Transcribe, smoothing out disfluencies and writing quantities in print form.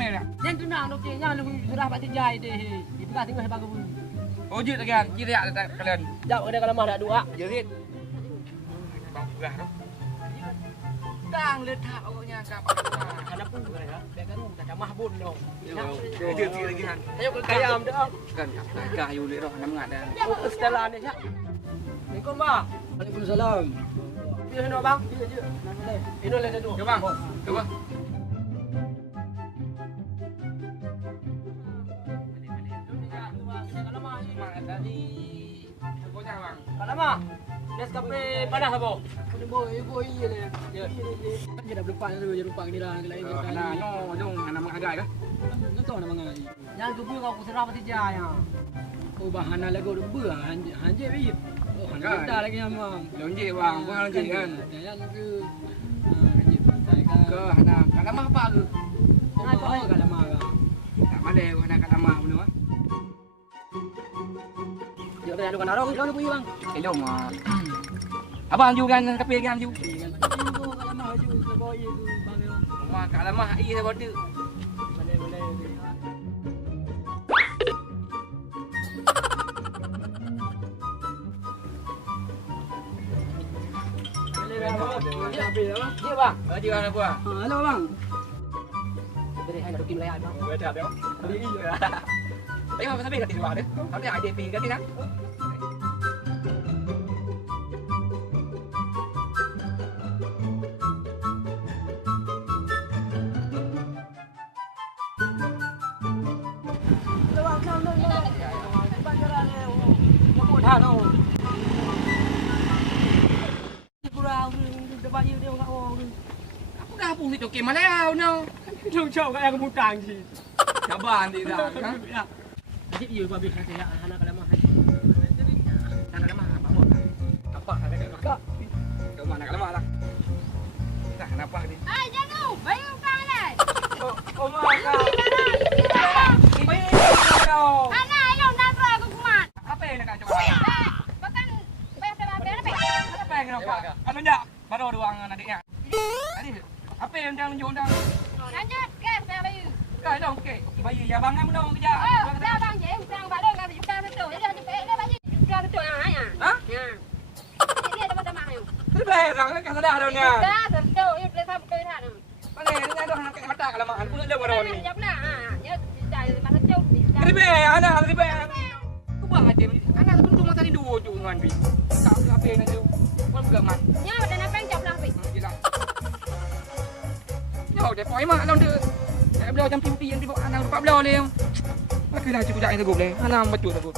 merah. Yang tunang dok nya lu sudah pati jai deh. Dibuka tengah bagus. Oh jut lagi kan. Kira kalian. Jauh ada kalau mah dak dua. Jerit. Bang pegah tu. Dang letak pokoknya kap. Ada pun ya. Bekan tak mahbun dong. Jerit lagi kan. Ayo ke kayam dah. Kan kah ayu le roh nam ngada. Oh setelan dia. Assalamualaikum bang. Waalaikumsalam. Dia hendak bang. Ya. Ini le duduk. Ke bang. Coba. Kalau mah, Nescafe panas apa? Boy le. Ya. Kan dia dah berlupa dulu je lupa dia dah lain. Nah, no, dong, nama agak ke? Enggak tahu nama ngai. Yang tu kau kuserah pati jaya. Oh bahana lagu tu ber hanje bi. Oh hanje lagi nama. Lonje bang, bukan lonje kan. Yang tu hanje pantai kan. Ke hana kalamah apa ke? Oh kalamah ke. Tak ada hana kalamah benar ah. Jom dah kan arong kau pergi bang. Elok ah. Abang ju kan kape kan ju. Kalamah ju ke boy tu bang. Wah kalamah ai saya bodoh. Boleh. Ya bang. Baju apa buat? Halo bang. Dari hai nak kim layan bang. Betul dah. Beli ni je. Tapi apa sampai kat sini ada? Tapi ada DP kat sini kan? Aku dah pun itu ke Malaysia no. Jauh-jauh kat yang kebutang sih. Caban dia dah. Ya. Jadi you babi kata ya anak kalamah. Anak kalamah bangun. Apa anak kalamah? Kau mana kalamah lah? Dah kenapa ni? Ai jangan, bayu kang lai. Oh mak. Bayi kau. Ana ayo nabra aku kuman. Apa yang nak coba? Bahkan bayar saya bayar apa? Apa yang kenapa? Anu enggak? Baru doang adiknya. Tadi apa yang undang undang? Lanjut, ke saya bayu. Kau dong okey. Bayi ya bang kamu dong kerja. Oh, dah bang je, utang badan enggak juga betul. Jadi ada dia baju juga betul ah ya. Hah? Ya. Dia ada macam mana? Terbayang kan kan sudah adanya. Dah betul, ini boleh sampai ke sana. Mana ni ada anak mata kalamah. Aku ada baru ni. Ya pula, ya cari masa jauh. Terbayang anak terbayang. Aku buat aja. Anak bentuk masa ni dua tu dengan bi. Tak apa yang tu. Kau bukan man. Ya, ada apa yang jawab lah, Gila. Yo, dia poi mak long dia. Dia belau macam pimpi yang dia anak 14 le. Aku dah cukup jak yang tegup le. Anak betul tegup.